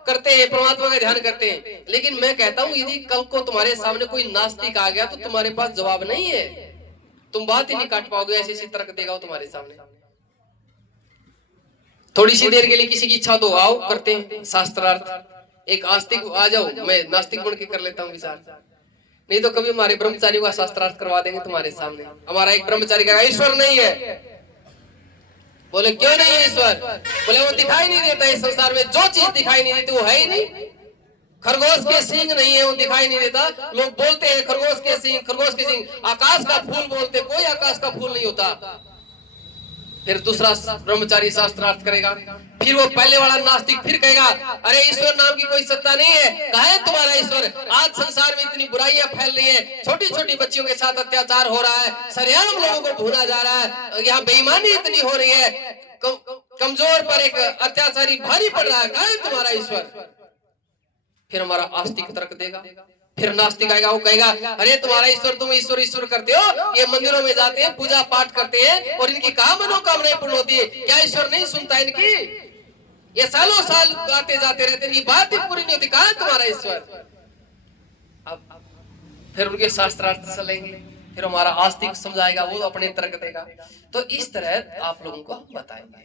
करते हैं, परमात्मा का ध्यान करते हैं, लेकिन मैं कहता हूं यदि कल को तुम्हारे सामने कोई नास्तिक आ गया तो तुम्हारे पास जवाब नहीं है, तुम बात ही नहीं काट पाओगे, ऐसी ऐसी तर्क देगा तुम्हारे सामने। थोड़ी सी देर के लिए किसी की इच्छा तो आओ करते हैं शास्त्रार्थ, एक आस्तिक आ जाओ, मैं नास्तिक बन के कर लेता हूँ विचार, नहीं तो कभी हमारे ब्रह्मचारी का शास्त्रार्थ करवा देंगे तुम्हारे सामने। हमारा एक ब्रह्मचारी कहेगा ईश्वर नहीं है, बोले क्यों नहीं है ईश्वर? बोले वो दिखाई नहीं देता इस संसार में, जो चीज दिखाई नहीं देती वो है ही नहीं। खरगोश के सींग नहीं है, वो दिखाई नहीं देता। लोग बोलते हैं खरगोश के सींग, खरगोश के सींग। आकाश का फूल बोलते, कोई आकाश का फूल नहीं होता। फिर दूसरा ब्रह्मचारी शास्त्रार्थ करेगा, फिर वो पहले वाला नास्तिक फिर कहेगा अरे ईश्वर नाम की कोई सत्ता नहीं है, कहाँ है तुम्हारा ईश्वर? आज संसार में इतनी बुराइयां फैल रही है, छोटी छोटी बच्चियों के साथ अत्याचार हो रहा है, सरेआम लोगों को भूना जा रहा है, यहाँ बेईमानी इतनी हो रही है, कमजोर पर एक अत्याचारी भारी पड़ रहा है, कहाँ है तुम्हारा ईश्वर? फिर हमारा आस्तिक तर्क देगा, फिर नास्तिक आएगा, वो कहेगा अरे तुम्हारा ईश्वर, तुम ईश्वर ईश्वर करते हो, ये मंदिरों में जाते हैं, पूजा पाठ करते हैं और इनकी कहाँ मनोकामनाएं पूर्ण होती है? क्या ईश्वर नहीं सुनता इनकी? ये सालों साल आते जाते रहते, इनकी बात ही पूरी नहीं होती, कहाँ है तुम्हारा ईश्वर? अब फिर उनके शास्त्रार्थ चलेंगे, फिर हमारा आस्तिक समझाएगा, वो अपने तर्क देगा। तो इस तरह आप लोगों को हम बताएंगे।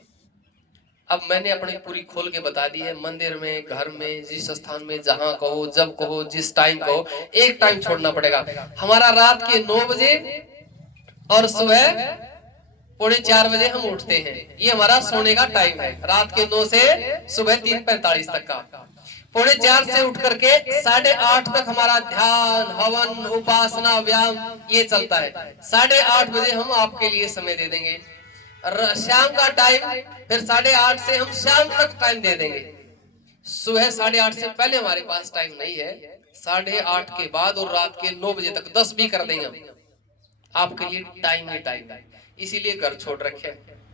अब मैंने अपनी पूरी खोल के बता दी है, मंदिर में, घर में, जिस स्थान में, जहां कहो, जब कहो, जिस टाइम कहो, एक टाइम छोड़ना पड़ेगा। हमारा रात के 9 बजे और सुबह 3:45 बजे हम उठते हैं, ये हमारा सोने का टाइम है। रात के 9 से सुबह 3:45 तक का। 4:45 से उठ करके 8:30 तक हमारा ध्यान, हवन, उपासना, व्यायाम ये चलता है। 8:30 बजे हम आपके लिए समय दे देंगे। शाम का टाइम फिर 8:30 से हम शाम तक टाइम दे देंगे। सुबह 8:30 से पहले हमारे पास टाइम नहीं है, 8:30 के बाद और रात के 9 बजे तक 10 भी कर देंगे हम, आपके लिए टाइम ही टाइम है। इसीलिए घर छोड़ रखे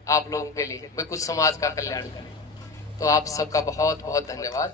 आप लोगों के लिए, कोई कुछ समाज का कल्याण करे। तो आप सबका बहुत बहुत धन्यवाद।